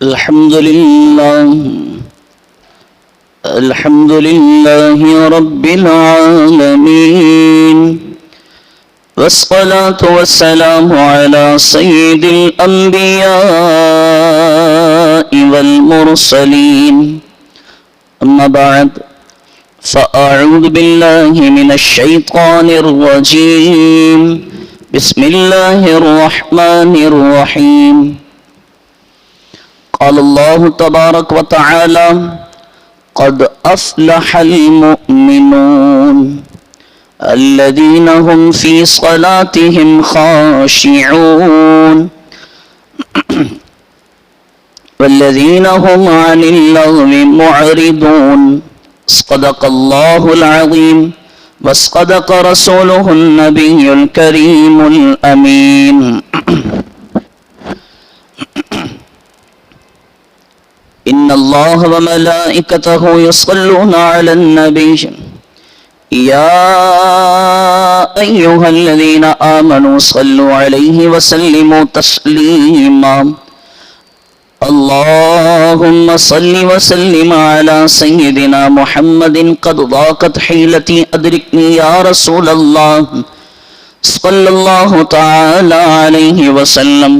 الحمد لله رب العالمين، والصلاة والسلام على سيد الأنبياء والمرسلين. أما بعد، فأعوذ بالله من الشيطان الرجيم. بسم الله الرحمن الرحيم. قال الله تبارك وتعالى: قد أفلح المؤمنون الذين هم في صلاتهم خاشعون والذين هم عن اللغو معرضون. صدق الله العظيم وصدق رسوله النبي الكريم الأمين. إن الله وملائكته يصلون على النبي يا أيها الذين آمنوا صلوا عليه وسلموا تسليما. اللهم صل وسلم على سيدنا محمد. قد ضاقت حيلتي أدركني يا رسول الله صلى الله تعالى عليه وسلم.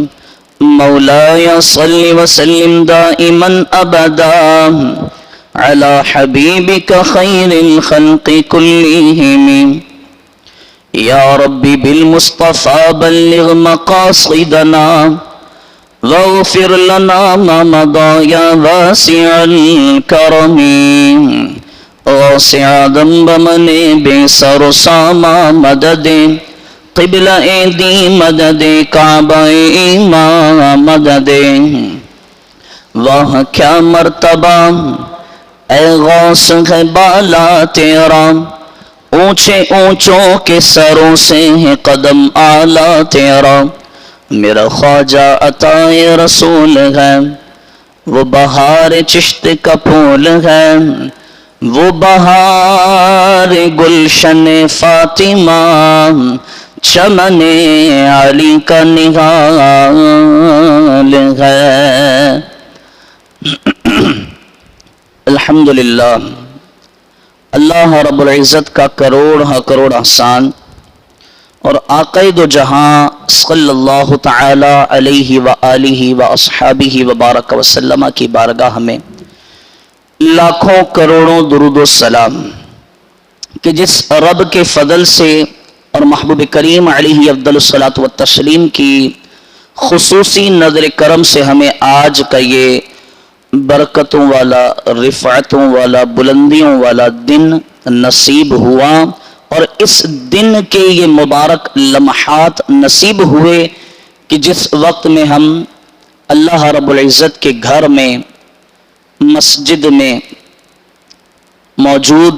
مولاي صل وسلم دائما أبدا على حبيبك خير الخلق كلهم. يا ربي بالمصطفى بلغ مقاصدنا واغفر لنا ما مضى يا واسع الكرم. واسع ذنب من بسر ساما مدد قبل ایدی مدد کعبہ ایمان مدد. وہاں کیا مرتبہ اے غوث ہے بالا تیرا، اونچے اونچوں کے سروں سے ہے قدم اعلیٰ تیرا. میرا خواجہ عطائے رسول ہے، وہ بہار چشت کا پھول ہے، وہ بہار گلشن فاطمہ چمن علی کا نہال ہے. الحمدللہ، اللہ رب العزت کا کروڑ کروڑ احسان اور آقا دو جہاں صلی اللہ تعالی علیہ وآلہ واصحابہ وبارک وسلم کی بارگاہ میں لاکھوں کروڑوں درود و سلام کہ جس رب کے فضل سے اور محبوب کریم علیہ افضل الصلاۃ والتسلیم کی خصوصی نظر کرم سے ہمیں آج کا یہ برکتوں والا، رفعتوں والا، بلندیوں والا دن نصیب ہوا، اور اس دن کے یہ مبارک لمحات نصیب ہوئے کہ جس وقت میں ہم اللہ رب العزت کے گھر میں، مسجد میں موجود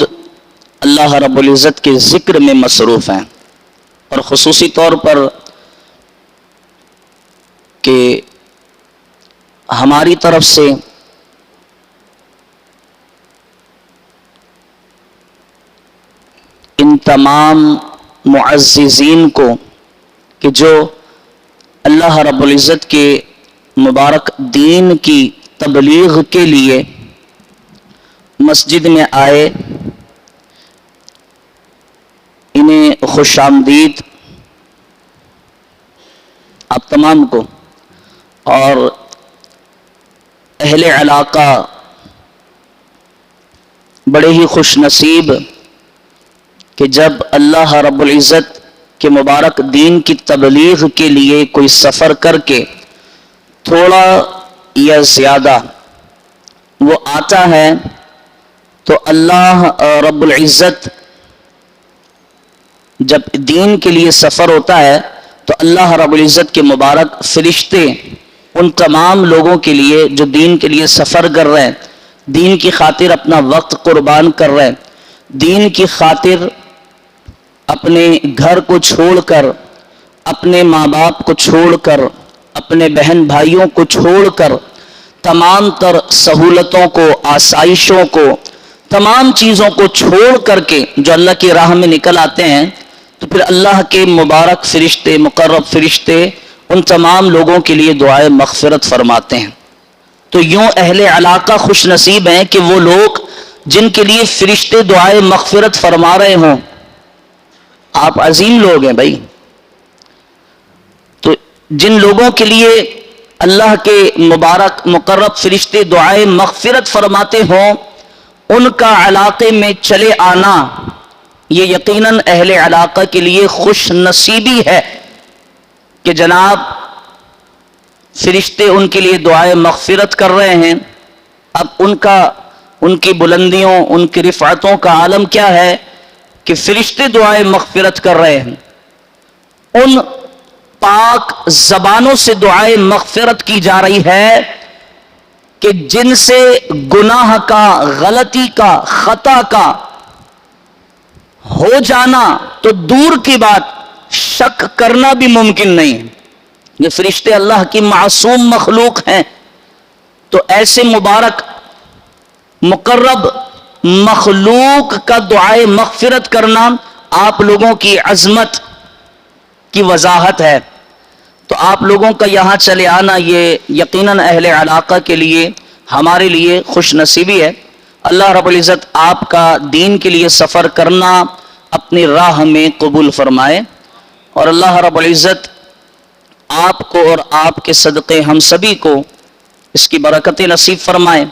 اللہ رب العزت کے ذکر میں مصروف ہیں، اور خصوصی طور پر کہ ہماری طرف سے ان تمام معززین کو کہ جو اللہ رب العزت کے مبارک دین کی تبلیغ کے لیے مسجد میں آئے، انہیں خوش آمدید آپ تمام کو، اور اہل علاقہ بڑے ہی خوش نصیب کہ جب اللہ رب العزت کے مبارک دین کی تبلیغ کے لیے کوئی سفر کر کے تھوڑا یا زیادہ وہ آتا ہے تو اللہ رب العزت جب دین کے لیے سفر ہوتا ہے تو اللہ رب العزت کے مبارک فرشتے ان تمام لوگوں کے لیے جو دین کے لیے سفر کر رہے ہیں، دین کی خاطر اپنا وقت قربان کر رہے ہیں، دین کی خاطر اپنے گھر کو چھوڑ کر، اپنے ماں باپ کو چھوڑ کر، اپنے بہن بھائیوں کو چھوڑ کر، تمام تر سہولتوں کو، آسائشوں کو، تمام چیزوں کو چھوڑ کر کے جو اللہ کی راہ میں نکل آتے ہیں، تو پھر اللہ کے مبارک فرشتے، مقرب فرشتے ان تمام لوگوں کے لیے دعائے مغفرت فرماتے ہیں. تو یوں اہل علاقہ خوش نصیب ہیں کہ وہ لوگ جن کے لیے فرشتے دعائے مغفرت فرما رہے ہوں. آپ عظیم لوگ ہیں بھائی. تو جن لوگوں کے لیے اللہ کے مبارک مقرب فرشتے دعائے مغفرت فرماتے ہوں ان کا علاقے میں چلے آنا یہ یقیناً اہل علاقہ کے لیے خوش نصیبی ہے کہ جناب فرشتے ان کے لیے دعائے مغفرت کر رہے ہیں. اب ان کی بلندیوں ان کی رفعتوں کا عالم کیا ہے کہ فرشتے دعائے مغفرت کر رہے ہیں. ان پاک زبانوں سے دعائے مغفرت کی جا رہی ہے کہ جن سے گناہ کا، غلطی کا، خطا کا ہو جانا تو دور کی بات، شک کرنا بھی ممکن نہیں ہے. یہ فرشتے اللہ کی معصوم مخلوق ہیں. تو ایسے مبارک مقرب مخلوق کا دعائے مغفرت کرنا آپ لوگوں کی عظمت کی وضاحت ہے. تو آپ لوگوں کا یہاں چلے آنا یہ یقیناً اہل علاقہ کے لیے، ہمارے لیے خوش نصیبی ہے. اللہ رب العزت آپ کا دین کے لیے سفر کرنا اپنی راہ میں قبول فرمائے، اور اللہ رب العزت آپ کو اور آپ کے صدقے ہم سبھی کو اس کی برکتیں نصیب فرمائے.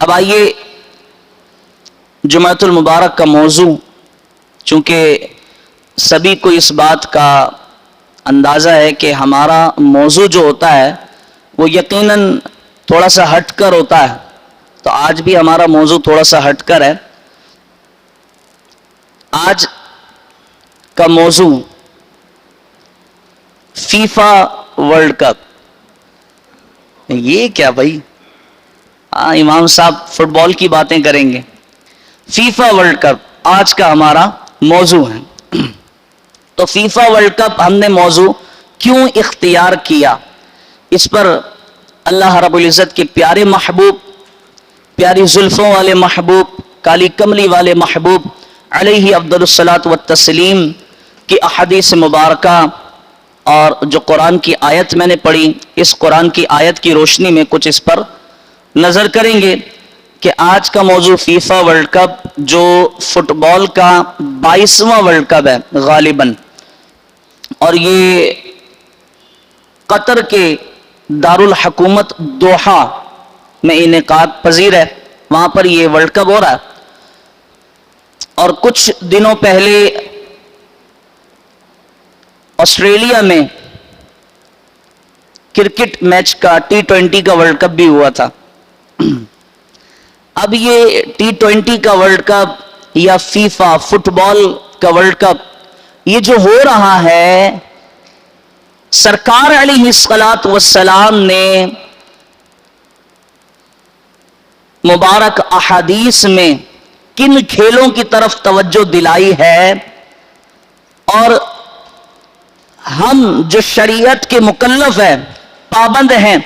اب آئیے جمعۃ المبارک کا موضوع، چونکہ سبھی کو اس بات کا اندازہ ہے کہ ہمارا موضوع جو ہوتا ہے وہ یقیناً تھوڑا سا ہٹ کر ہوتا ہے. تو آج بھی ہمارا موضوع تھوڑا سا ہٹ کر ہے. آج کا موضوع فیفا ورلڈ کپ. یہ کیا بھائی؟ امام صاحب فٹ بال کی باتیں کریں گے. فیفا ورلڈ کپ آج کا ہمارا موضوع ہے. تو فیفا ورلڈ کپ ہم نے موضوع کیوں اختیار کیا؟ اس پر اللہ رب العزت کے پیارے محبوب، پیاری زلفوں والے محبوب، کالی کملی والے محبوب علیہ افضل الصلاۃ والتسلیم کی احادیث مبارکہ اور جو قرآن کی آیت میں نے پڑھی، اس قرآن کی آیت کی روشنی میں کچھ اس پر نظر کریں گے کہ آج کا موضوع فیفا ورلڈ کپ جو فٹ بال کا 22واں ورلڈ کپ ہے غالباً، اور یہ قطر کے دارالحکومت دوحہ میں انعقاد پذیر ہے. وہاں پر یہ ورلڈ کپ ہو رہا ہے. اور کچھ دنوں پہلے آسٹریلیا میں کرکٹ میچ کا T20 کا ورلڈ کپ بھی ہوا تھا. اب یہ T20 کا ورلڈ کپ یا فیفا فٹ بال کا ورلڈ کپ یہ جو ہو رہا ہے، سرکار علیہ الصلوۃ والسلام نے مبارک احادیث میں کن کھیلوں کی طرف توجہ دلائی ہے، اور ہم جو شریعت کے مکلف ہیں، پابند ہیں،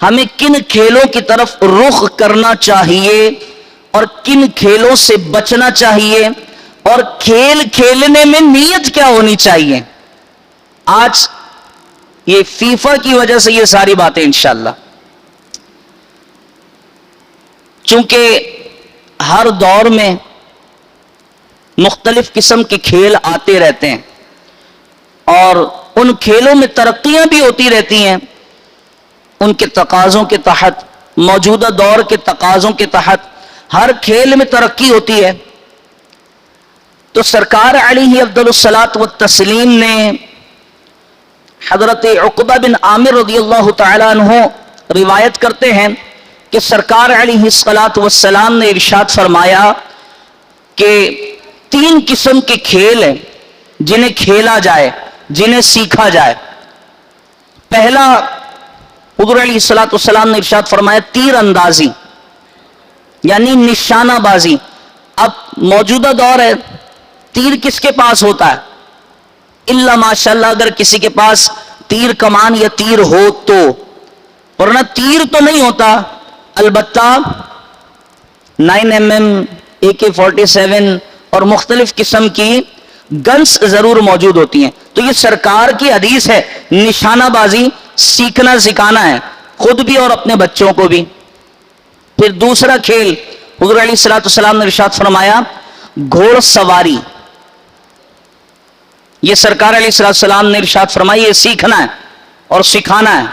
ہمیں کن کھیلوں کی طرف رخ کرنا چاہیے اور کن کھیلوں سے بچنا چاہیے، اور کھیل کھیلنے میں نیت کیا ہونی چاہیے. آج یہ فیفا کی وجہ سے یہ ساری باتیں انشاءاللہ. چونکہ ہر دور میں مختلف قسم کے کھیل آتے رہتے ہیں اور ان کھیلوں میں ترقیاں بھی ہوتی رہتی ہیں ان کے تقاضوں کے تحت. موجودہ دور کے تقاضوں کے تحت ہر کھیل میں ترقی ہوتی ہے. تو سرکار علیہ افضل الصلاۃ والتسلیم نے حضرت عقبہ بن عامر رضی اللہ تعالی عنہ روایت کرتے ہیں کہ سرکار علیہ الصلوۃ والسلام نے ارشاد فرمایا کہ 3 قسم کے کھیل ہیں جنہیں کھیلا جائے، جنہیں سیکھا جائے. پہلا حضور علیہ الصلوۃ والسلام نے ارشاد فرمایا تیر اندازی، یعنی نشانہ بازی. اب موجودہ دور ہے، تیر کس کے پاس ہوتا ہے؟ الا ماشاءاللہ اگر کسی کے پاس تیر کمان یا تیر ہو تو، ورنہ تیر تو نہیں ہوتا. البتہ 9mm AK-47 اور مختلف قسم کی گنس ضرور موجود ہوتی ہیں. تو یہ سرکار کی حدیث ہے، نشانہ بازی سیکھنا سکھانا ہے. خود بھی اور اپنے بچوں کو بھی۔ پھر دوسرا کھیل حضور علیہ الصلوۃ والسلام نے ارشاد فرمایا گھوڑ سواری، یہ سرکار علیہ الصلوۃ والسلام نے ارشاد فرمایا یہ سیکھنا ہے اور سکھانا ہے۔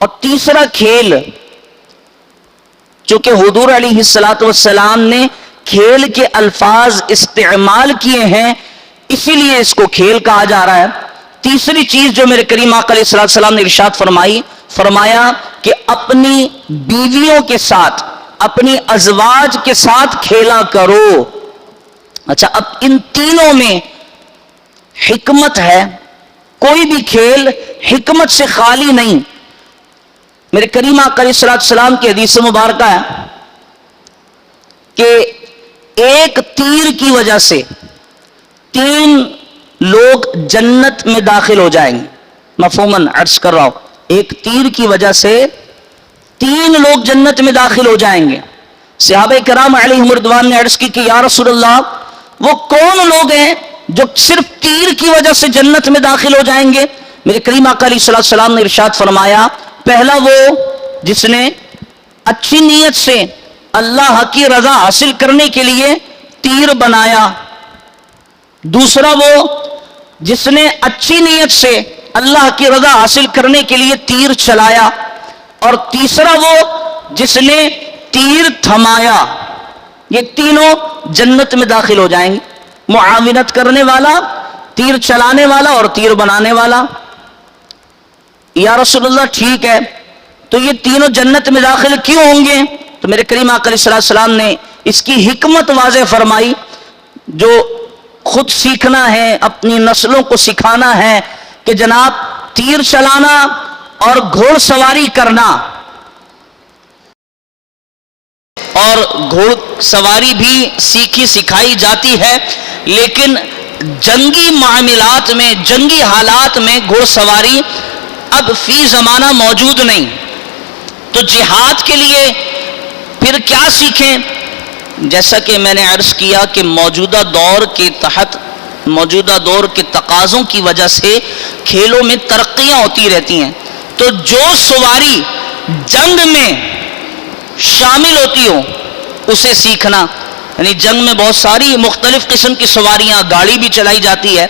اور تیسرا کھیل چونکہ حضور علیہ الصلوۃ والسلام نے کھیل کے الفاظ استعمال کیے ہیں اسی لیے اس کو کھیل کہا جا رہا ہے۔ تیسری چیز جو میرے کریم آقا علیہ الصلوۃ والسلام نے ارشاد فرمایا کہ اپنی بیویوں کے ساتھ، اپنی ازواج کے ساتھ کھیلا کرو۔ اچھا، اب ان تینوں میں حکمت ہے، کوئی بھی کھیل حکمت سے خالی نہیں۔ میرے کریم آقا علیہ الصلوۃ والسلام کی حدیث مبارکہ ہے کہ ایک تیر کی وجہ سے 3 لوگ جنت میں داخل ہو جائیں گے۔ مفہوماً عرض کر رہا ہوں، ایک تیر کی وجہ سے 3 لوگ جنت میں داخل ہو جائیں گے۔ صحابہ کرام علیہم رضوان نے عرض کی کہ یا رسول اللہ وہ کون لوگ ہیں جو صرف تیر کی وجہ سے جنت میں داخل ہو جائیں گے؟ میرے کریم آقا علیہ الصلوۃ والسلام نے ارشاد فرمایا پہلا وہ جس نے اچھی نیت سے اللہ کی رضا حاصل کرنے کے لیے تیر بنایا، دوسرا وہ جس نے اچھی نیت سے اللہ کی رضا حاصل کرنے کے لیے تیر چلایا، اور تیسرا وہ جس نے تیر تھمایا۔ یہ تینوں جنت میں داخل ہو جائیں گے، معاونت کرنے والا، تیر چلانے والا اور تیر بنانے والا۔ یا رسول اللہ ٹھیک ہے، تو یہ تینوں جنت میں داخل کیوں ہوں گے؟ تو میرے کریم آقا علیہ السلام نے اس کی حکمت واضح فرمائی، جو خود سیکھنا ہے، اپنی نسلوں کو سکھانا ہے کہ جناب تیر چلانا اور گھوڑ سواری کرنا، اور گھوڑ سواری بھی سیکھی سکھائی جاتی ہے، لیکن جنگی معاملات میں، جنگی حالات میں گھوڑ سواری اب فی زمانہ موجود نہیں۔ تو جہاد کے لیے پھر کیا سیکھیں؟ جیسا کہ میں نے عرض کیا کہ موجودہ دور کے تحت، موجودہ دور کے تقاضوں کی وجہ سے کھیلوں میں ترقیاں ہوتی رہتی ہیں، تو جو سواری جنگ میں شامل ہوتی ہو اسے سیکھنا۔ یعنی جنگ میں بہت ساری مختلف قسم کی سواریاں، گاڑی بھی چلائی جاتی ہے،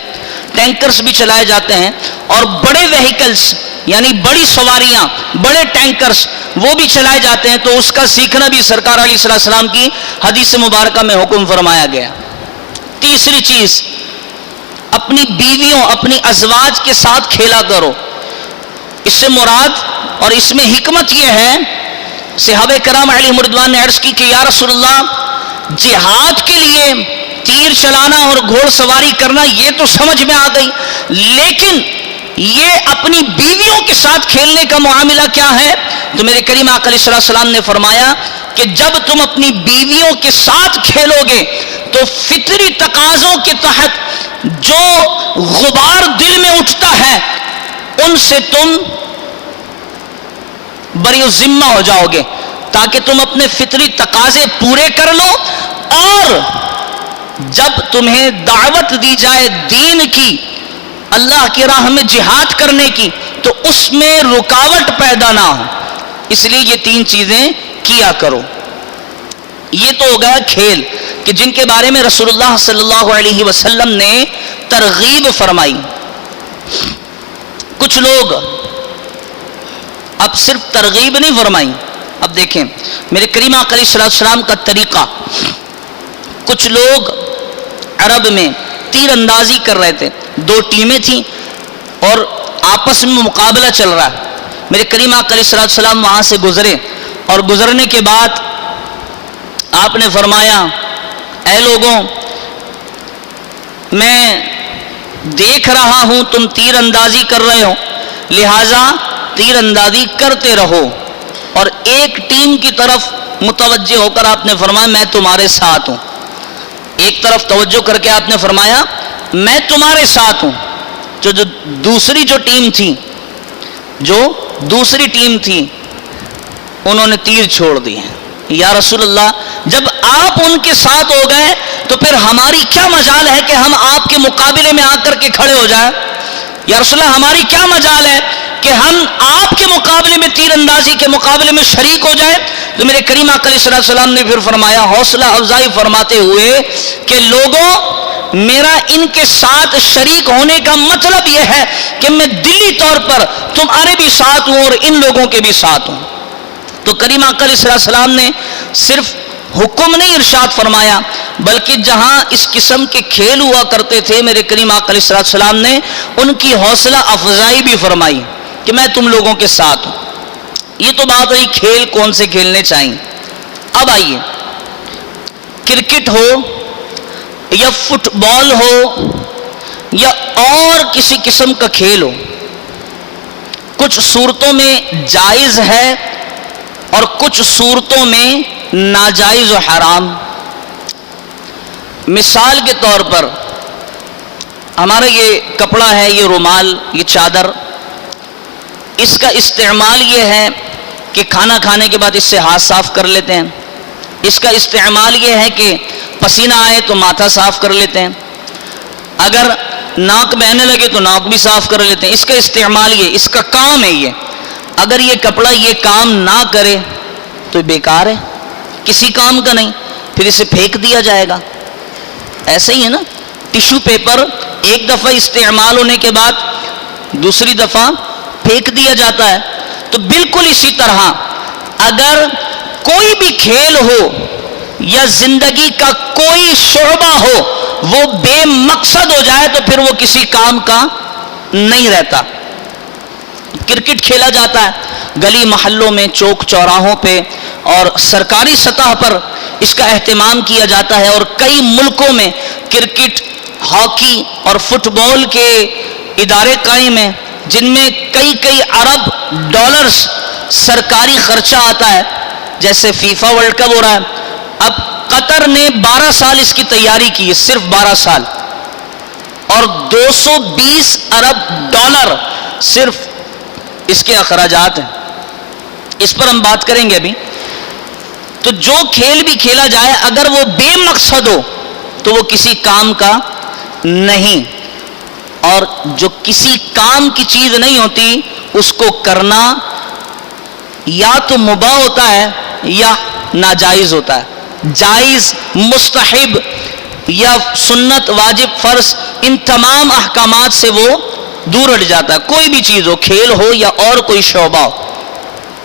ٹینکرز بھی چلائے جاتے ہیں، اور بڑے وہیکلز یعنی بڑی سواریاں، بڑے ٹینکرز وہ بھی چلائے جاتے ہیں، تو اس کا سیکھنا بھی سرکار علیہ السلام کی حدیث مبارکہ میں حکم فرمایا گیا۔ تیسری چیز، اپنی بیویوں، اپنی ازواج کے ساتھ کھیلا کرو۔ اس سے مراد اور اس میں حکمت یہ ہے، صحابہ کرام علیہم رضوان نے عرض کی کہ یا رسول اللہ جہاد کے لیے تیر چلانا اور گھوڑ سواری کرنا یہ تو سمجھ میں آ گئی، لیکن یہ اپنی بیویوں کے ساتھ کھیلنے کا معاملہ کیا ہے؟ تو میرے کریم آقا علیہ السلام نے فرمایا کہ جب تم اپنی بیویوں کے ساتھ کھیلو گے تو فطری تقاضوں کے تحت جو غبار دل میں اٹھتا ہے ان سے تم بری ذمہ ہو جاؤ گے، تاکہ تم اپنے فطری تقاضے پورے کر لو، اور جب تمہیں دعوت دی جائے دین کی، اللہ کی راہ میں جہاد کرنے کی، تو اس میں رکاوٹ پیدا نہ ہو۔ اس لیے یہ 3 چیزیں کیا کرو۔ یہ تو ہو گیا کھیل کہ جن کے بارے میں رسول اللہ صلی اللہ علیہ وسلم نے ترغیب فرمائی۔ کچھ لوگ اب صرف ترغیب نہیں فرمائی، اب دیکھیں میرے کریم آقا علیہ السلام کا طریقہ۔ کچھ لوگ عرب میں تیر اندازی کر رہے تھے، 2 ٹیمیں تھیں اور آپس میں مقابلہ چل رہا ہے۔ میرے کریم آقا علیہ السلام وہاں سے گزرے، اور گزرنے کے بعد آپ نے فرمایا اے لوگوں، میں دیکھ رہا ہوں تم تیر اندازی کر رہے ہو، لہٰذا تیر اندازی کرتے رہو۔ اور ایک ٹیم کی طرف متوجہ ہو کر آپ نے فرمایا میں تمہارے ساتھ ہوں۔ ایک طرف توجہ کر کے آپ نے فرمایا میں تمہارے ساتھ ہوں۔ جو دوسری ٹیم تھی انہوں نے تیر چھوڑ دیے۔ یا رسول اللہ جب آپ ان کے ساتھ ہو گئے تو پھر ہماری کیا مجال ہے کہ ہم آپ کے مقابلے میں آ کر کے کھڑے ہو جائیں؟ یا رسول اللہ ہماری کیا مجال ہے کہ ہم آپ کے مقابلے میں تیر اندازی کے مقابلے میں شریک ہو جائیں؟ تو میرے کریم آقا علیہ السلام نے پھر فرمایا، حوصلہ افزائی فرماتے ہوئے کہ لوگوں، میرا ان کے ساتھ شریک ہونے کا مطلب یہ ہے کہ میں دلی طور پر تمہارے بھی ساتھ ہوں اور ان لوگوں کے بھی ساتھ ہوں۔ تو کریم آقا علیہ السلام نے صرف حکم نہیں ارشاد فرمایا، بلکہ جہاں اس قسم کے کھیل ہوا کرتے تھے میرے کریم آقا علیہ السلام نے ان کی حوصلہ افزائی بھی فرمائی کہ میں تم لوگوں کے ساتھ ہوں۔ یہ تو بات رہی کھیل کون سے کھیلنے چاہیے۔ اب آئیے، کرکٹ ہو یا فٹ بال ہو یا اور کسی قسم کا کھیل ہو، کچھ صورتوں میں جائز ہے اور کچھ صورتوں میں ناجائز و حرام۔ مثال کے طور پر ہمارا یہ کپڑا ہے، یہ رومال، یہ چادر، اس کا استعمال یہ ہے کہ کھانا کھانے کے بعد اس سے ہاتھ صاف کر لیتے ہیں، اس کا استعمال یہ ہے کہ پسینہ آئے تو ماتھا صاف کر لیتے ہیں، اگر ناک بہنے لگے تو ناک بھی صاف کر لیتے ہیں۔ اس کا استعمال یہ، اس کا کام ہے یہ۔ اگر یہ کپڑا یہ کام نہ کرے تو بیکار ہے، کسی کام کا نہیں، پھر اسے پھینک دیا جائے گا۔ ایسے ہی ہے نا، ٹیشو پیپر ایک دفعہ استعمال ہونے کے بعد دوسری دفعہ پھینک دیا جاتا ہے۔ تو بالکل اسی طرح اگر کوئی بھی کھیل ہو یا زندگی کا کوئی شعبہ ہو وہ بے مقصد ہو جائے تو پھر وہ کسی کام کا نہیں رہتا۔ کرکٹ کھیلا جاتا ہے گلی محلوں میں، چوک چوراہوں پہ، اور سرکاری سطح پر اس کا اہتمام کیا جاتا ہے، اور کئی ملکوں میں کرکٹ، ہاکی اور فٹ بال کے ادارے قائم ہیں جن میں کئی ارب ڈالرز سرکاری خرچہ آتا ہے۔ جیسے فیفا ورلڈ کپ ہو رہا ہے، اب قطر نے 12 سال اس کی تیاری کی ہے، صرف 12 سال، اور 220 ارب ڈالر صرف اس کے اخراجات ہیں۔ اس پر ہم بات کریں گے ابھی۔ تو جو کھیل بھی کھیلا جائے اگر وہ بے مقصد ہو تو وہ کسی کام کا نہیں، اور جو کسی کام کی چیز نہیں ہوتی اس کو کرنا یا تو مباح ہوتا ہے یا ناجائز ہوتا ہے۔ جائز، مستحب یا سنت، واجب، فرض، ان تمام احکامات سے وہ دور ہٹ جاتا ہے، کوئی بھی چیز ہو، کھیل ہو یا اور کوئی شعبہ ہو۔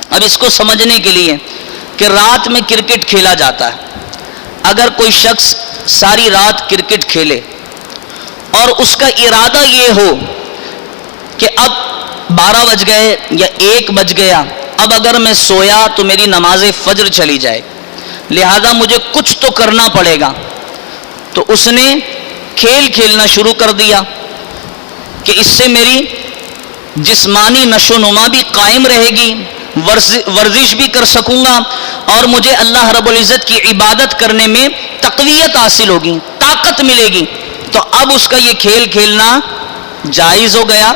اب اس کو سمجھنے کے لیے کہ رات میں کرکٹ کھیلا جاتا ہے، اگر کوئی شخص ساری رات کرکٹ کھیلے اور اس کا ارادہ یہ ہو کہ اب 12 بج گئے یا 1 بج گیا، اب اگر میں سویا تو میری نماز فجر چلی جائے، لہذا مجھے کچھ تو کرنا پڑے گا، تو اس نے کھیل کھیلنا شروع کر دیا کہ اس سے میری جسمانی نشو و نما بھی قائم رہے گی، ورزش بھی کر سکوں گا، اور مجھے اللہ رب العزت کی عبادت کرنے میں تقویت حاصل ہوگی، طاقت ملے گی۔ تو اب اس کا یہ کھیل کھیلنا جائز ہو گیا،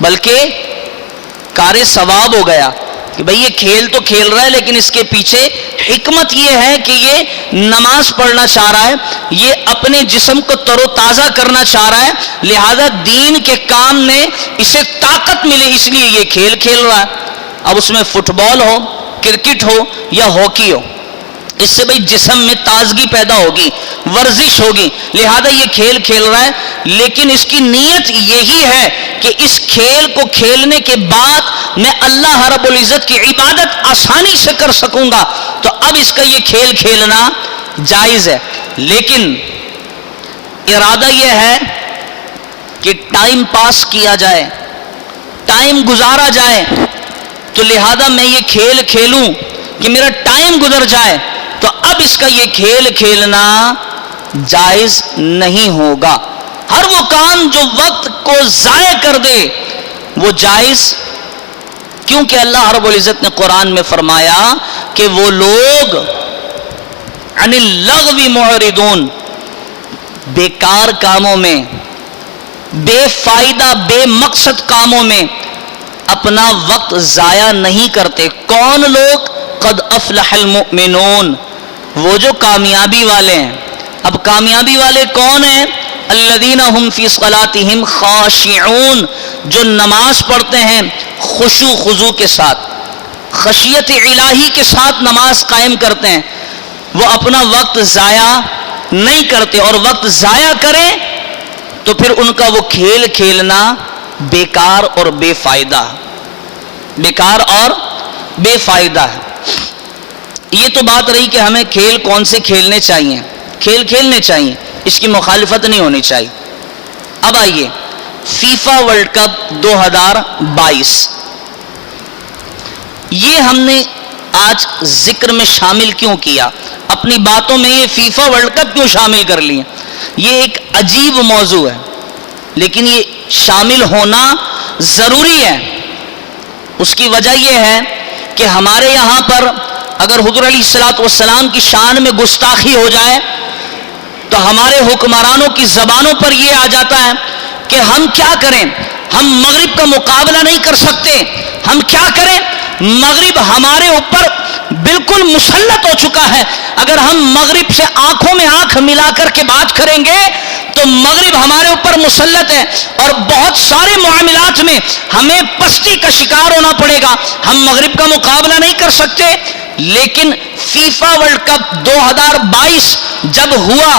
بلکہ کار ثواب ہو گیا کہ بھئی یہ کھیل تو کھیل رہا ہے لیکن اس کے پیچھے حکمت یہ ہے کہ یہ نماز پڑھنا چاہ رہا ہے، یہ اپنے جسم کو تر و تازہ کرنا چاہ رہا ہے، لہذا دین کے کام میں اسے طاقت ملے اس لیے یہ کھیل کھیل رہا ہے۔ اب اس میں فٹ بال ہو، کرکٹ ہو یا ہاکی ہو، اس سے بھئی جسم میں تازگی پیدا ہوگی، ورزش ہوگی، لہذا یہ کھیل کھیل رہا ہے، لیکن اس کی نیت یہی ہے کہ اس کھیل کو کھیلنے کے بعد میں اللہ رب العزت کی عبادت آسانی سے کر سکوں گا، تو اب اس کا یہ کھیل کھیلنا جائز ہے۔ لیکن ارادہ یہ ہے کہ ٹائم پاس کیا جائے، ٹائم گزارا جائے، تو لہذا میں یہ کھیل کھیلوں کہ میرا ٹائم گزر جائے، تو اب اس کا یہ کھیل کھیلنا جائز نہیں ہوگا۔ ہر وہ کام جو وقت کو ضائع کر دے وہ جائز، کیونکہ اللہ رب العزت نے قرآن میں فرمایا کہ وہ لوگ عن اللغو معرضون، بیکار کاموں میں، بے فائدہ بے مقصد کاموں میں اپنا وقت ضائع نہیں کرتے۔ کون لوگ؟ قد افلح المؤمنون، وہ جو کامیابی والے ہیں۔ اب کامیابی والے کون ہیں؟ الذین هم فی صلاتهم خاشعون، جو نماز پڑھتے ہیں خشوع خضوع کے ساتھ، خشیت الہی کے ساتھ نماز قائم کرتے ہیں، وہ اپنا وقت ضائع نہیں کرتے، اور وقت ضائع کریں تو پھر ان کا وہ کھیل کھیلنا بیکار اور بے فائدہ، بیکار اور بے فائدہ ہے۔ یہ تو بات رہی کہ ہمیں کھیل کون سے کھیلنے چاہیے، کھیل کھیلنے چاہیے، اس کی مخالفت نہیں ہونی چاہیے۔ اب آئیے فیفا ورلڈ کپ 2022، یہ ہم نے آج ذکر میں شامل کیوں کیا، اپنی باتوں میں یہ فیفا ورلڈ کپ کیوں شامل کر لیے؟ یہ ایک عجیب موضوع ہے، لیکن یہ شامل ہونا ضروری ہے۔ اس کی وجہ یہ ہے کہ ہمارے یہاں پر اگر حضور علیہ الصلوۃ والسلام کی شان میں گستاخی ہو جائے تو ہمارے حکمرانوں کی زبانوں پر یہ آ جاتا ہے کہ ہم کیا کریں، ہم مغرب کا مقابلہ نہیں کر سکتے، ہم کیا کریں، مغرب ہمارے اوپر بالکل مسلط ہو چکا ہے، اگر ہم مغرب سے آنکھوں میں آنکھ ملا کر کے بات کریں گے تو مغرب ہمارے اوپر مسلط ہے، اور بہت سارے معاملات میں ہمیں پستی کا شکار ہونا پڑے گا، ہم مغرب کا مقابلہ نہیں کر سکتے۔ لیکن فیفا ورلڈ کپ 2022 جب ہوا،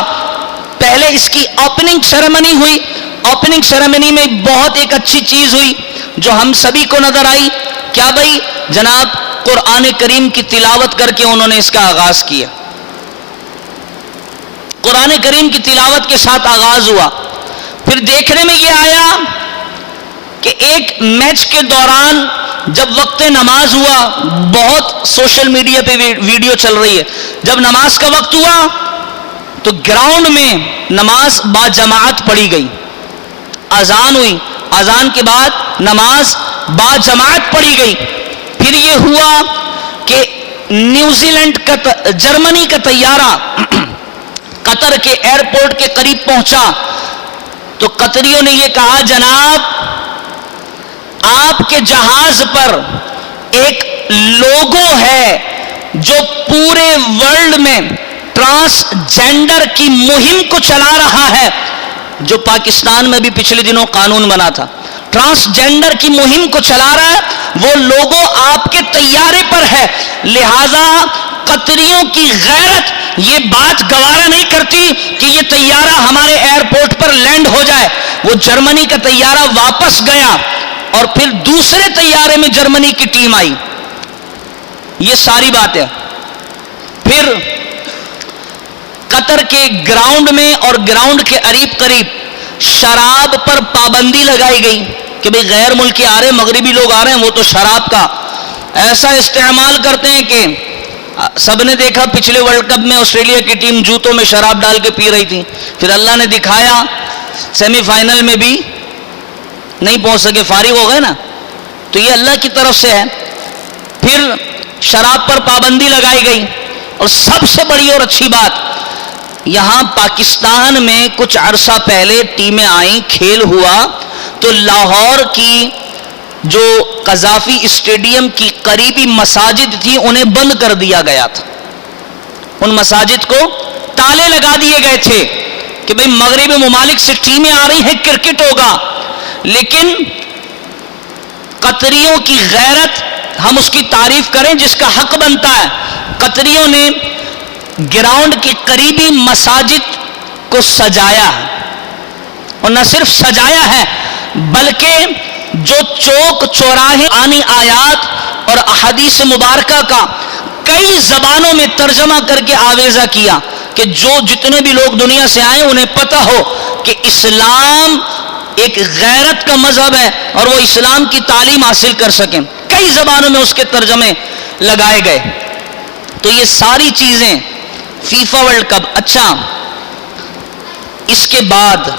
پہلے اس کی اوپننگ سیریمنی ہوئی، اوپننگ سیریمنی میں بہت ایک اچھی چیز ہوئی جو ہم سبھی کو نظر آئی، کیا بھائی؟ جناب قرآن کریم کی تلاوت کر کے انہوں نے اس کا آغاز کیا، قرآن کریم کی تلاوت کے ساتھ آغاز ہوا۔ پھر دیکھنے میں یہ آیا کہ ایک میچ کے دوران جب وقت نماز ہوا، بہت سوشل میڈیا پہ ویڈیو چل رہی ہے، جب نماز کا وقت ہوا تو گراؤنڈ میں نماز با جماعت پڑھی گئی، اذان ہوئی، اذان کے بعد نماز با جماعت پڑھی گئی۔ پھر یہ ہوا کہ نیوزی لینڈ کا جرمنی کا طیارہ قطر کے ایئرپورٹ کے قریب پہنچا تو قطریوں نے یہ کہا، جناب آپ کے جہاز پر ایک لوگو ہے جو پورے ورلڈ میں ٹرانسجینڈر کی مہم کو چلا رہا ہے، جو پاکستان میں بھی پچھلے دنوں قانون بنا تھا، ٹرانسجینڈر کی مہم کو چلا رہا ہے، وہ لوگو آپ کے طیارے پر ہے، لہذا قطریوں کی غیرت یہ بات گوارا نہیں کرتی کہ یہ طیارہ ہمارے ایئرپورٹ پر لینڈ ہو جائے۔ وہ جرمنی کا طیارہ واپس گیا اور پھر دوسرے طیارے میں جرمنی کی ٹیم آئی۔ یہ ساری بات ہے۔ پھر قطر کے گراؤنڈ میں اور گراؤنڈ کے قریب شراب پر پابندی لگائی گئی کہ بھئی غیر ملکی آ رہے، مغربی لوگ آ رہے ہیں، وہ تو شراب کا ایسا استعمال کرتے ہیں کہ سب نے دیکھا پچھلے ورلڈ کپ میں آسٹریلیا کی ٹیم جوتوں میں شراب ڈال کے پی رہی تھی، پھر اللہ نے دکھایا سیمی فائنل میں بھی نہیں پہنچ سکے، فارغ ہو گئے نا، تو یہ اللہ کی طرف سے ہے۔ پھر شراب پر پابندی لگائی گئی، اور سب سے بڑی اور اچھی بات، یہاں پاکستان میں کچھ عرصہ پہلے ٹیمیں آئیں، کھیل ہوا تو لاہور کی جو قذافی اسٹیڈیم کی قریبی مساجد تھی انہیں بند کر دیا گیا تھا، ان مساجد کو تالے لگا دیے گئے تھے کہ بھئی مغربی ممالک سے ٹیمیں آ رہی ہیں، کرکٹ ہوگا۔ لیکن قطریوں کی غیرت، ہم اس کی تعریف کریں جس کا حق بنتا ہے، قطریوں نے گراؤنڈ کی قریبی مساجد کو سجایا ہے، اور نہ صرف سجایا ہے بلکہ جو چوک چوراہے آنی آیات اور احادیث مبارکہ کا کئی زبانوں میں ترجمہ کر کے آویزہ کیا کہ جو جتنے بھی لوگ دنیا سے آئیں انہیں پتہ ہو کہ اسلام ایک غیرت کا مذہب ہے اور وہ اسلام کی تعلیم حاصل کر سکیں، کئی زبانوں میں اس کے ترجمے لگائے گئے۔ تو یہ ساری چیزیں فیفا ورلڈ کپ۔ اچھا، اس کے بعد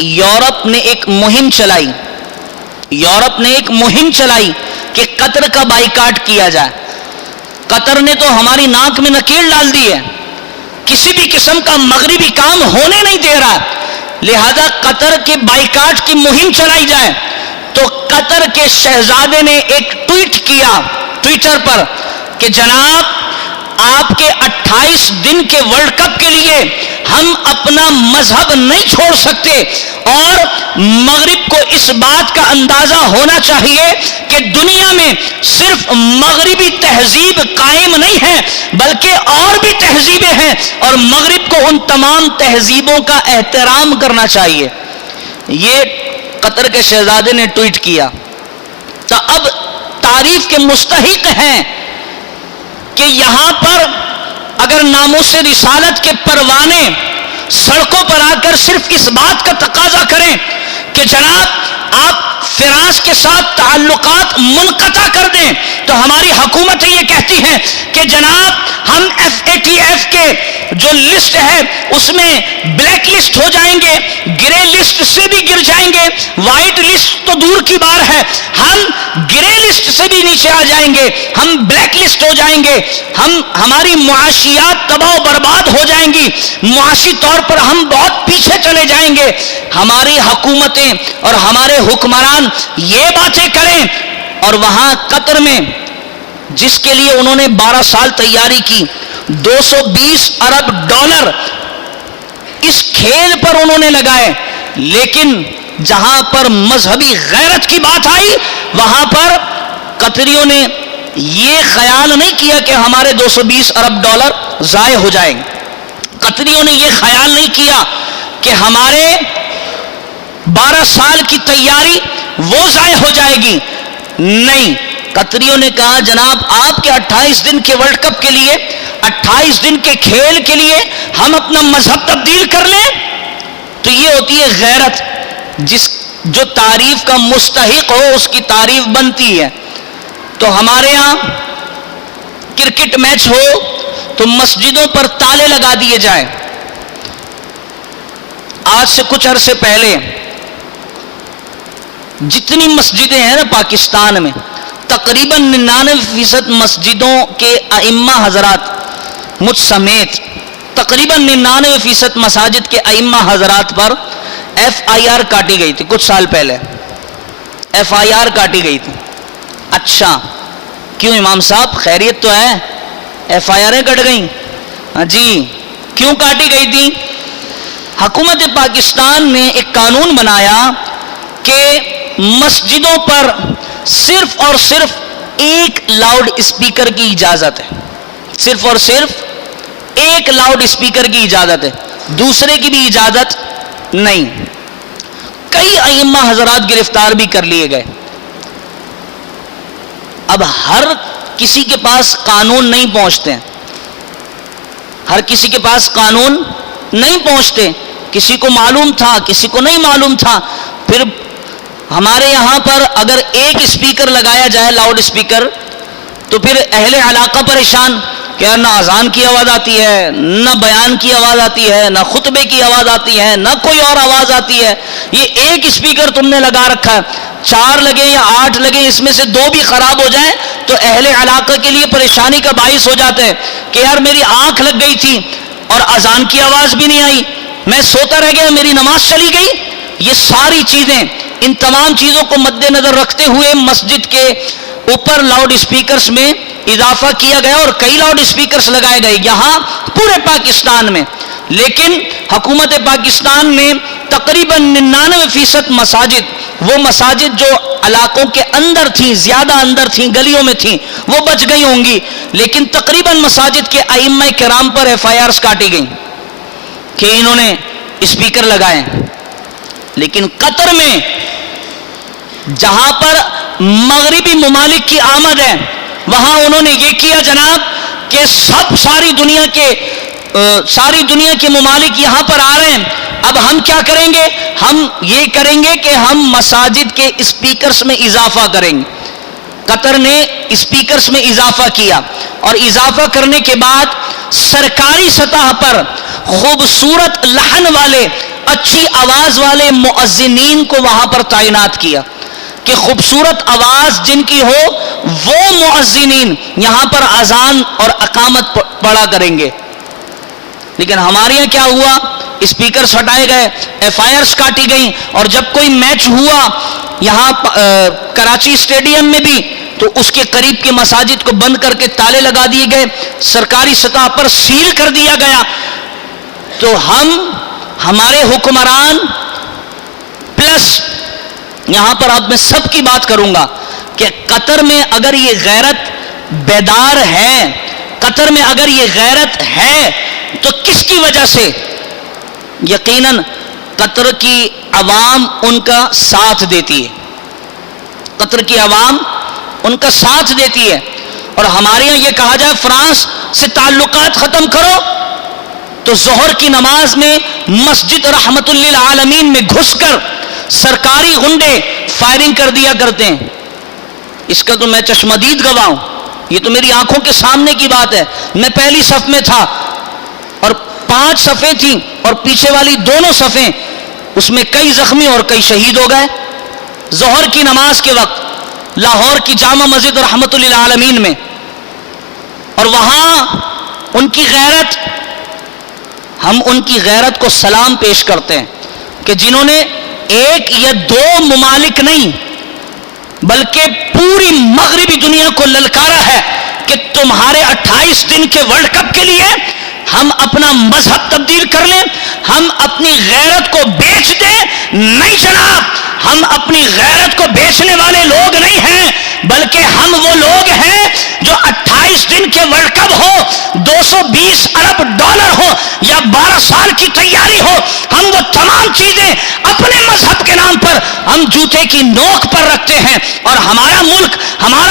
یورپ نے ایک مہم چلائی، یورپ نے ایک مہم چلائی کہ قطر کا بائیکاٹ کیا جائے۔ قطر نے تو ہماری ناک میں نکیل ڈال دی ہے، کسی بھی قسم کا مغربی کام ہونے نہیں دے رہا، لہذا قطر کے بائیکاٹ کی مہم چلائی جائے۔ تو قطر کے شہزادے نے ایک ٹویٹ کیا ٹویٹر پر کہ جناب آپ کے 28 دن کے ورلڈ کپ کے لیے ہم اپنا مذہب نہیں چھوڑ سکتے، اور مغرب کو اس بات کا اندازہ ہونا چاہیے کہ دنیا میں صرف مغربی تہذیب قائم نہیں ہے بلکہ اور بھی تہذیبیں ہیں، اور مغرب کو ان تمام تہذیبوں کا احترام کرنا چاہیے۔ یہ قطر کے شہزادے نے ٹویٹ کیا۔ تو اب تعریف کے مستحق ہیں کہ یہاں پر اگر ناموس رسالت کے پروانے سڑکوں پر آ کر صرف اس بات کا تقاضا کریں کہ جناب آپ فراس کے ساتھ تعلقات منقطع کر دیں، تو ہماری حکومتیں یہ کہتی ہیں کہ جناب ہم FATF کے جو لسٹ ہے اس میں بلیک لسٹ ہو جائیں گے، گرے لسٹ سے بھی گر جائیں گے، وائٹ لسٹ تو دور کی بات ہے، ہم گرے لسٹ سے بھی نیچے آ جائیں گے، ہم بلیک لسٹ ہو جائیں گے، ہماری معاشیات تباہ و برباد ہو جائیں گی، معاشی طور پر ہم بہت پیچھے چلے جائیں گے۔ ہماری حکومتیں اور ہمارے حکمران یہ باتیں کریں، اور وہاں قطر میں جس کے لیے انہوں نے 12 سال تیاری کی، 220 ارب ڈالر اس کھیل پر انہوں نے لگائے، لیکن جہاں پر مذہبی غیرت کی بات آئی وہاں پر قطریوں نے یہ خیال نہیں کیا کہ ہمارے 220 ارب ڈالر ضائع ہو جائیں گے، قطریوں نے یہ خیال نہیں کیا کہ ہمارے 12 سال کی تیاری وہ ضائع ہو جائے گی، نہیں، قطریوں نے کہا جناب آپ کے 28 دن کے ورلڈ کپ کے لیے، 28 دن کے کھیل کے لیے ہم اپنا مذہب تبدیل کر لیں؟ تو یہ ہوتی ہے غیرت، جو تعریف کا مستحق ہو اس کی تعریف بنتی ہے۔ تو ہمارے ہاں کرکٹ میچ ہو تو مسجدوں پر تالے لگا دیے جائیں۔ آج سے کچھ عرصے پہلے جتنی مسجدیں ہیں نا پاکستان میں، تقریباً 99% مسجدوں کے ائمہ حضرات مجھ سمیت تقریباً 99% مساجد کے ائمہ حضرات پر FIR کاٹی گئی تھی۔ کچھ سال پہلے FIR کاٹی گئی تھی۔ اچھا کیوں امام صاحب، خیریت تو ہے؟ FIR کٹ گئیں؟ ہاں جی، کیوں کاٹی گئی تھی؟ حکومت پاکستان نے ایک قانون بنایا کہ مسجدوں پر صرف اور صرف ایک لاؤڈ اسپیکر کی اجازت ہے، صرف اور صرف ایک لاؤڈ اسپیکر کی اجازت ہے، دوسرے کی بھی اجازت نہیں۔ کئی ائمہ حضرات گرفتار بھی کر لیے گئے۔ اب ہر کسی کے پاس قانون نہیں پہنچتے ہیں، ہر کسی کے پاس قانون نہیں پہنچتے، کسی کو معلوم تھا کسی کو نہیں معلوم تھا۔ پھر ہمارے یہاں پر اگر ایک اسپیکر لگایا جائے لاؤڈ اسپیکر تو پھر اہل علاقہ پریشان کہ نہ اذان کی آواز آتی ہے، نہ بیان کی آواز آتی ہے، نہ خطبے کی آواز آتی ہے، نہ کوئی اور آواز آتی ہے، یہ ایک اسپیکر تم نے لگا رکھا ہے، 4 لگے یا 8 لگے، اس میں سے 2 بھی خراب ہو جائیں تو اہل علاقہ کے لیے پریشانی کا باعث ہو جاتا ہے کہ یار میری آنکھ لگ گئی تھی اور اذان کی آواز بھی نہیں آئی، میں سوتا رہ گیا، میری نماز چلی گئی۔ یہ ساری چیزیں، ان تمام چیزوں کو مد نظر رکھتے ہوئے مسجد کے اوپر لاؤڈ اسپیکرز میں اضافہ کیا گیا اور کئی لاؤڈ اسپیکرز لگائے گئے یہاں پورے پاکستان میں۔ لیکن حکومت پاکستان نے تقریباً 99% مساجد، وہ مساجد جو علاقوں کے اندر تھیں، زیادہ اندر تھیں، گلیوں میں تھیں، وہ بچ گئی ہوں گی، لیکن تقریباً مساجد کے ائمہ کرام پر FIRs کاٹی گئیں کہ انہوں نے اسپیکر لگائے۔ لیکن قطر میں جہاں پر مغربی ممالک کی آمد ہے وہاں انہوں نے یہ کیا جناب کہ ساری دنیا کے ممالک یہاں پر آ رہے ہیں، اب ہم کیا کریں گے؟ ہم یہ کریں گے کہ ہم مساجد کے اسپیکرز میں اضافہ کریں گے۔ قطر نے اسپیکرز میں اضافہ کیا اور اضافہ کرنے کے بعد سرکاری سطح پر خوبصورت لحن والے، اچھی آواز والے مؤذنین کو وہاں پر تعینات کیا کہ خوبصورت آواز جن کی ہو وہ مؤذنین یہاں پر اذان اور اقامت پڑھا کریں گے۔ لیکن ہمارے یہاں کیا ہوا؟ اسپیکرز ہٹائے گئے، FIRs کاٹی گئیں، اور جب کوئی میچ ہوا یہاں کراچی اسٹیڈیم میں بھی تو اس کے قریب کے مساجد کو بند کر کے تالے لگا دیے گئے، سرکاری سطح پر سیل کر دیا گیا۔ تو تو ہمارے حکمران پلس یہاں پر اب میں سب کی بات کروں گا کہ قطر میں اگر یہ غیرت بیدار ہے، قطر میں اگر یہ غیرت ہے تو کس کی وجہ سے؟ یقیناً قطر کی عوام ان کا ساتھ دیتی ہے، قطر کی عوام ان کا ساتھ دیتی ہے. اور ہمارے یہاں یہ کہا جائے فرانس سے تعلقات ختم کرو تو ظہر کی نماز میں مسجد رحمت للعالمین میں گھس کر سرکاری غنڈے فائرنگ کر دیا کرتے ہیں. اس کا تو میں چشمدید گواہ ہوں، یہ تو میری آنکھوں کے سامنے کی بات ہے. میں پہلی صف میں تھا اور 5 صفیں تھیں اور پیچھے والی دونوں صفیں، اس میں کئی زخمی اور کئی شہید ہو گئے ظہر کی نماز کے وقت لاہور کی جامع مسجد رحمت للعالمین میں. اور وہاں ان کی غیرت، ہم ان کی غیرت کو سلام پیش کرتے ہیں کہ جنہوں نے 1 یا 2 ممالک نہیں بلکہ پوری مغربی دنیا کو للکارا ہے کہ تمہارے 28 دن کے ورلڈ کپ کے لیے ہم اپنا مذہب تبدیل کر لیں، ہم اپنی غیرت کو بیچ دیں. نہیں جناب، ہم اپنی غیرت کو بیچنے والے لوگ نہیں ہیں، بلکہ ہم وہ لوگ ہیں جو 28 دن کے ورلڈ کپ ہو، 220 ارب ڈالر ہو یا 12 سال کی تیاری ہو، ہم وہ تمام چیزیں اپنے مذہب کے نام پر ہم جوتے کی نوک پر رکھتے ہیں. اور ہمارا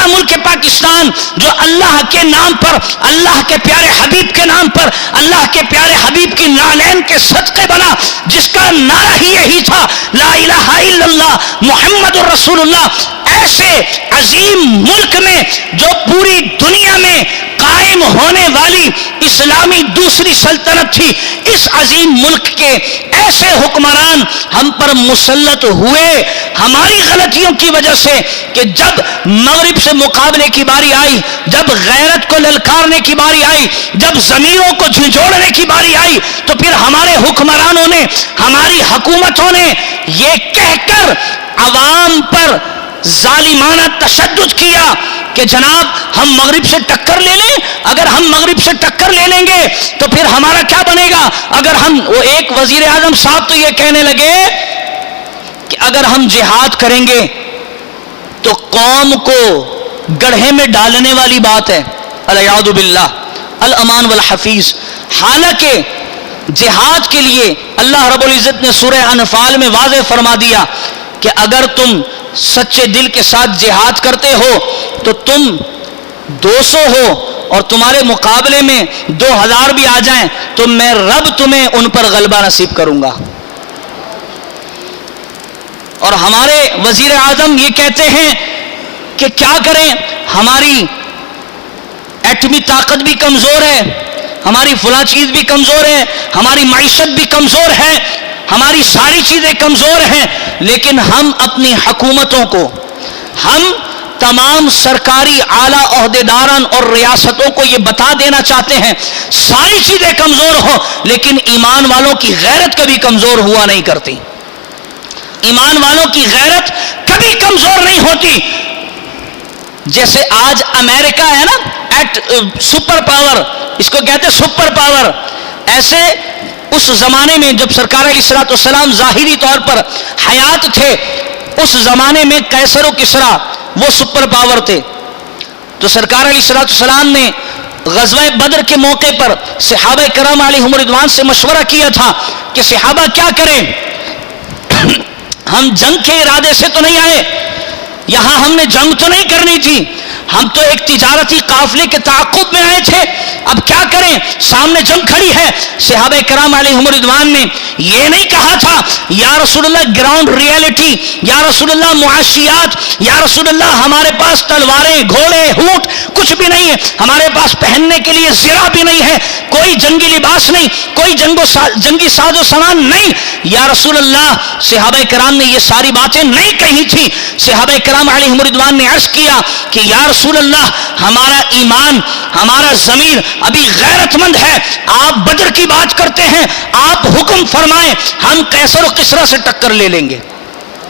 ملک پاکستان جو اللہ کے نام پر، اللہ کے پیارے حبیب کے نام پر، اللہ کے پیارے حبیب کی نالین کے صدقے بنا، جس کا نعرہ ہی یہی تھا لا الہ الا اللہ محمد الرسول اللہ. ایسے عظیم ملک میں جو پوری دنیا میں قائم ہونے والی اسلامی دوسری سلطنت تھی، اس عظیم ملک کے ایسے حکمران ہم پر مسلط ہوئے ہماری غلطیوں کی وجہ سے کہ جب مغرب سے مقابلے کی باری آئی، جب غیرت کو للکارنے کی باری آئی، جب ضمیروں کو جھنجھوڑنے کی باری آئی، تو پھر ہمارے حکمرانوں نے، ہماری حکومتوں نے یہ کہہ کر عوام پر ظالمانہ تشدد کیا کہ جناب ہم مغرب سے ٹکر لے لیں. اگر ہم مغرب سے ٹکر لے لیں گے تو پھر ہمارا کیا بنے گا؟ اگر ہم، وہ ایک وزیر اعظم صاحب تو یہ کہنے لگے کہ اگر ہم جہاد کریں گے تو قوم کو گڑھے میں ڈالنے والی بات ہے. الیاذ باللہ، الامان والحفیظ. حالانکہ جہاد کے لیے اللہ رب العزت نے سورہ انفال میں واضح فرما دیا کہ اگر تم سچے دل کے ساتھ جہاد کرتے ہو تو تم 200 ہو اور تمہارے مقابلے میں 2000 بھی آ جائیں تو میں رب تمہیں ان پر غلبہ نصیب کروں گا. اور ہمارے وزیر اعظم یہ کہتے ہیں کہ کیا کریں، ہماری ایٹمی طاقت بھی کمزور ہے، ہماری فلاں چیز بھی کمزور ہے، ہماری معیشت بھی کمزور ہے، ہماری ساری چیزیں کمزور ہیں، لیکن ہم اپنی حکومتوں کو، ہم تمام سرکاری اعلیٰ عہدیداران اور ریاستوں کو یہ بتا دینا چاہتے ہیں ساری چیزیں کمزور ہو لیکن ایمان والوں کی غیرت کبھی کمزور ہوا نہیں کرتی. ایمان والوں کی غیرت کبھی کمزور نہیں ہوتی. جیسے آج امریکہ ہے نا، سپر پاور، اس کو کہتے ہیں سپر پاور. ایسے اس زمانے میں جب سرکار علیہ الصلوۃ والسلام ظاہری طور پر حیات تھے، اس زمانے میں قیصر و کسریٰ وہ سپر پاور تھے. تو سرکار علیہ الصلوۃ والسلام نے غزوہ بدر کے موقع پر صحابہ کرام علیہم رضوان سے مشورہ کیا تھا کہ صحابہ کیا کریں، ہم جنگ کے ارادے سے تو نہیں آئے، یہاں ہم نے جنگ تو نہیں کرنی تھی، ہم تو ایک تجارتی قافلے کے تعاقب میں آئے تھے، اب کیا کریں، سامنے جنگ کھڑی ہے. صحابہ کرام علیہم رضوان نے یہ نہیں کہا تھا یا رسول اللہ گراؤنڈ ریئلٹی، یا رسول اللہ معاشیات، یا رسول اللہ ہمارے پاس تلواریں، گھوڑے، اونٹ کچھ بھی نہیں ہے، ہمارے پاس پہننے کے لیے زرہ بھی نہیں ہے، کوئی جنگی لباس نہیں، کوئی جنگی ساز و سامان نہیں. یا رسول اللہ صحابہ کرام نے یہ ساری باتیں نہیں کہی تھی. صحابہ کرام علیہم رضوان نے عرض کیا کہ یا رسول اللہ ہمارا ایمان، ہمارا ضمیر ابھی غیرت مند ہے، آپ بدر کی بات کرتے ہیں، آپ حکم فرمائیں، ہم قیصر و کسریٰ سے ٹکر لے لیں گے.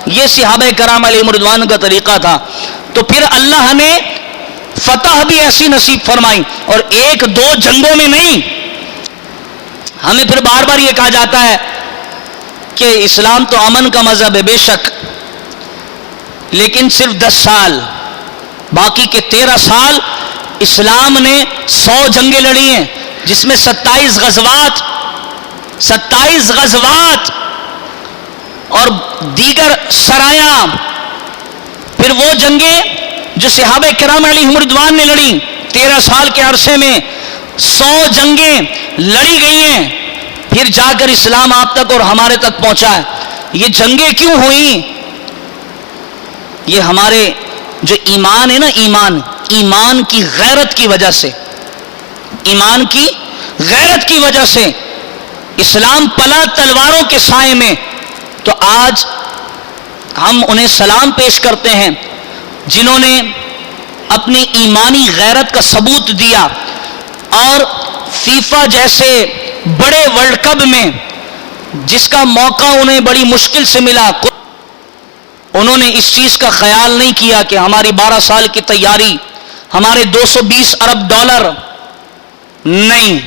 یہ صحابہ کرام علیہم رضوان کا طریقہ تھا. تو پھر اللہ نے فتح بھی ایسی نصیب فرمائی، اور 1-2 جنگوں میں نہیں، ہمیں پھر بار بار یہ کہا جاتا ہے کہ اسلام تو امن کا مذہب ہے، بے شک، لیکن صرف 10 سال، باقی کے 13 سال اسلام نے 100 جنگیں لڑی ہیں، جس میں 27 غزوات اور دیگر سرایاں، پھر وہ جنگیں جو صحابہ کرام علیہم رضوان نے لڑی 13 سال کے عرصے میں 100 جنگیں لڑی گئی ہیں، پھر جا کر اسلام آپ تک اور ہمارے تک پہنچا ہے۔ یہ جنگیں کیوں ہوئیں؟ یہ ہمارے جو ایمان ہے نا، ایمان کی غیرت کی وجہ سے، ایمان کی غیرت کی وجہ سے اسلام پلا تلواروں کے سائے میں۔ تو آج ہم انہیں سلام پیش کرتے ہیں جنہوں نے اپنی ایمانی غیرت کا ثبوت دیا، اور فیفا جیسے بڑے ورلڈ کپ میں جس کا موقع انہیں بڑی مشکل سے ملا، انہوں نے اس چیز کا خیال نہیں کیا کہ ہماری 12 سال کی تیاری، ہمارے 220 ارب ڈالر، نہیں،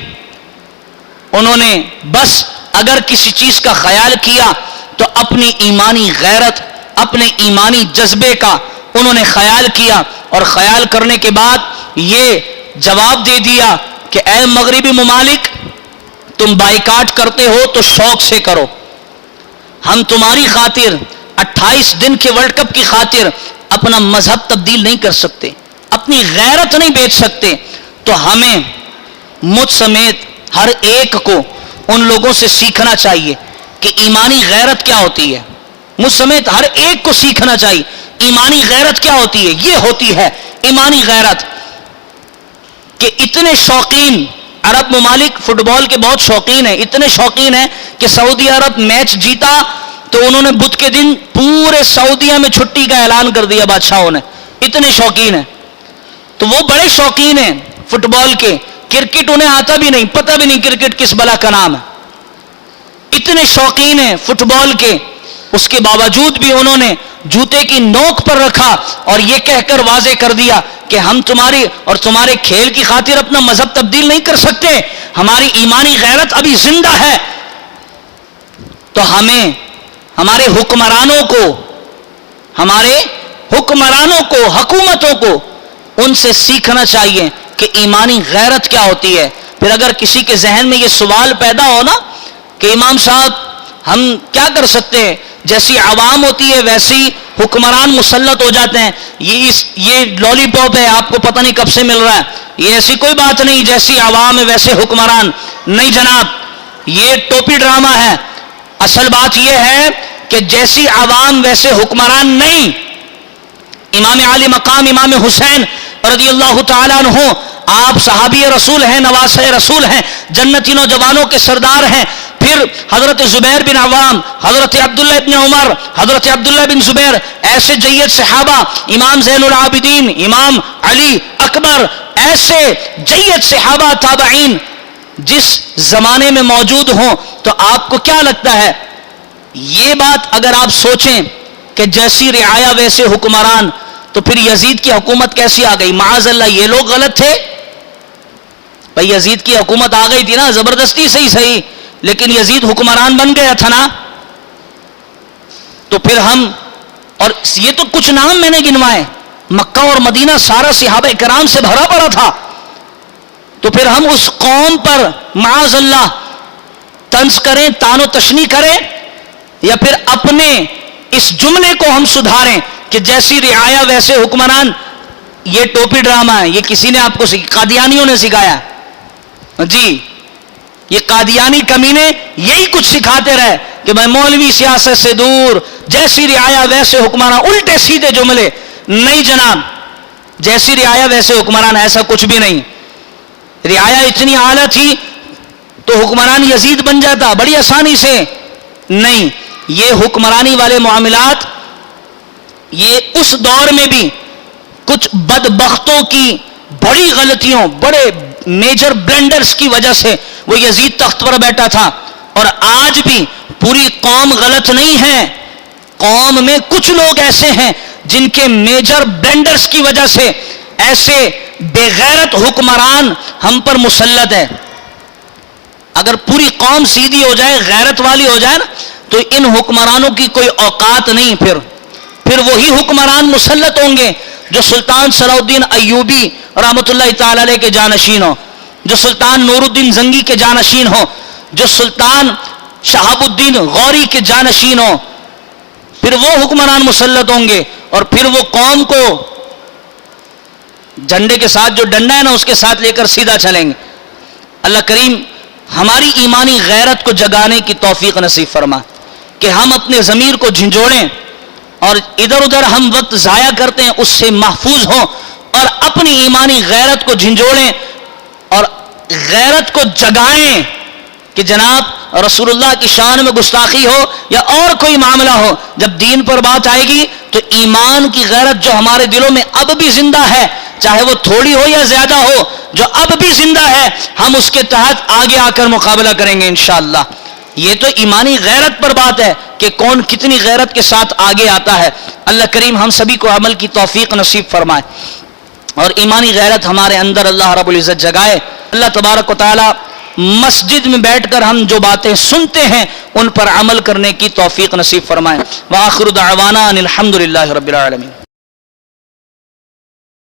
انہوں نے بس اگر کسی چیز کا خیال کیا تو اپنی ایمانی غیرت، اپنے ایمانی جذبے کا انہوں نے خیال کیا، اور خیال کرنے کے بعد یہ جواب دے دیا کہ اے مغربی ممالک، تم بائیکاٹ کرتے ہو تو شوق سے کرو، ہم تمہاری خاطر 28 دن کے ورلڈ کپ کی خاطر اپنا مذہب تبدیل نہیں کر سکتے، اپنی غیرت نہیں بیچ سکتے۔ تو ہمیں، مجھ سمیت ہر ایک کو ان لوگوں سے سیکھنا چاہیے کہ ایمانی غیرت کیا ہوتی ہے۔ مجھ سمیت ہر ایک کو سیکھنا چاہیے ایمانی غیرت کیا ہوتی ہے۔ یہ ہوتی ہے ایمانی غیرت کہ اتنے شوقین، عرب ممالک فٹ بال کے بہت شوقین ہیں، اتنے شوقین ہیں کہ سعودی عرب میچ جیتا تو انہوں نے بدھ کے دن پورے سعودیہ میں چھٹی کا اعلان کر دیا بادشاہوں نے، اتنے شوقین ہیں۔ تو وہ بڑے شوقین ہیں فٹ بال کے، کرکٹ انہیں آتا بھی نہیں، پتہ بھی نہیں کرکٹ کس بلا کا نام ہے، اتنے شوقین ہیں فٹ بال کے، اس کے باوجود بھی انہوں نے جوتے کی نوک پر رکھا اور یہ کہہ کر واضح کر دیا کہ ہم تمہاری اور تمہارے کھیل کی خاطر اپنا مذہب تبدیل نہیں کر سکتے، ہماری ایمانی غیرت ابھی زندہ ہے۔ تو ہمیں ہمارے حکمرانوں کو، حکومتوں کو ان سے سیکھنا چاہیے کہ ایمانی غیرت کیا ہوتی ہے۔ پھر اگر کسی کے ذہن میں یہ سوال پیدا ہو نا کہ امام صاحب ہم کیا کر سکتے ہیں، جیسی عوام ہوتی ہے ویسی حکمران مسلط ہو جاتے ہیں، یہ لالی پاپ ہے، آپ کو پتہ نہیں کب سے مل رہا ہے، یہ ایسی کوئی بات نہیں، جیسی عوام ہے ویسے حکمران، نہیں جناب، یہ ٹوپی ڈرامہ ہے۔ اصل بات یہ ہے کہ جیسی عوام ویسے حکمران نہیں۔ امام عالی مقام امام حسین رضی اللہ تعالیٰ عنہ، آپ صحابی رسول ہیں، نواسہ رسول ہیں، جنتی نوجوانوں کے سردار ہیں۔ پھر حضرت زبیر بن عوام، حضرت عبداللہ بن عمر، حضرت عبداللہ بن زبیر، ایسے جید صحابہ، امام زین العابدین، امام علی اکبر، ایسے جید صحابہ تابعین جس زمانے میں موجود ہوں، تو آپ کو کیا لگتا ہے یہ بات اگر آپ سوچیں کہ جیسی رعایا ویسے حکمران، تو پھر یزید کی حکومت کیسی آ گئی؟ معاذ اللہ یہ لوگ غلط تھے بھائی، یزید کی حکومت آ گئی تھی نا، زبردستی صحیح، لیکن یزید حکمران بن گیا تھا نا۔ تو پھر ہم، اور یہ تو کچھ نام میں نے گنوائے، مکہ اور مدینہ سارا صحابہ کرام سے بھرا پڑا تھا، تو پھر ہم اس قوم پر معاذ اللہ طنز کریں، تان و تشنیع کریں، یا پھر اپنے اس جملے کو ہم سدھاریں کہ جیسی رعایا ویسے حکمران؟ یہ ٹوپی ڈرامہ ہے، یہ کسی نے آپ کو قادیانیوں نے سکھایا جی، یہ قادیانی کمینے یہی کچھ سکھاتے رہے کہ میں مولوی سیاست سے دور، جیسی رعایا ویسے حکمران، الٹے سیدھے جملے۔ نہیں جناب، جیسی رعایا ویسے حکمران ایسا کچھ بھی نہیں۔ رعایا اتنی اعلیٰ تھی تو حکمران یزید بن جاتا بڑی آسانی سے، نہیں، یہ حکمرانی والے معاملات یہ اس دور میں بھی کچھ بدبختوں کی بڑی غلطیوں، بڑے میجر بلنڈرز کی وجہ سے وہ یزید تخت پر بیٹھا تھا۔ اور آج بھی پوری قوم غلط نہیں ہے، قوم میں کچھ لوگ ایسے ہیں جن کے میجر بلنڈرز کی وجہ سے ایسے بے غیرت حکمران ہم پر مسلط ہے۔ اگر پوری قوم سیدھی ہو جائے، غیرت والی ہو جائے نا، تو ان حکمرانوں کی کوئی اوقات نہیں. پھر وہی حکمران مسلط ہوں گے جو سلطان صلاح الدین ایوبی رحمۃ اللہ تعالی علیہ کے جانشین ہو، جو سلطان نور الدین زنگی کے جانشین ہو، جو سلطان شہاب الدین غوری کے جانشین ہو. پھر وہ حکمران مسلط ہوں گے اور پھر وہ قوم کو جھنڈے کے ساتھ جو ڈنڈا ہے نا اس کے ساتھ لے کر سیدھا چلیں گے. اللہ کریم ہماری ایمانی غیرت کو جگانے کی توفیق نصیب فرما کہ ہم اپنے ضمیر کو جھنجھوڑیں اور ادھر ادھر ہم وقت ضائع کرتے ہیں اس سے محفوظ ہوں، اور اپنی ایمانی غیرت کو جھنجھوڑیں اور غیرت کو جگائیں کہ جناب رسول اللہ کی شان میں گستاخی ہو یا اور کوئی معاملہ ہو، جب دین پر بات آئے گی تو ایمان کی غیرت جو ہمارے دلوں میں اب بھی زندہ ہے، چاہے وہ تھوڑی ہو یا زیادہ ہو، جو اب بھی زندہ ہے، ہم اس کے تحت آگے آ کر مقابلہ کریں گے انشاءاللہ. یہ تو ایمانی غیرت پر بات ہے کہ کون کتنی غیرت کے ساتھ آگے آتا ہے. اللہ کریم ہم سبھی کو عمل کی توفیق نصیب فرمائے اور ایمانی غیرت ہمارے اندر اللہ رب العزت جگائے. اللہ تبارک و تعالی مسجد میں بیٹھ کر ہم جو باتیں سنتے ہیں ان پر عمل کرنے کی توفیق نصیب فرمائے. وآخر دعوانا ان الحمد للہ رب العالمین.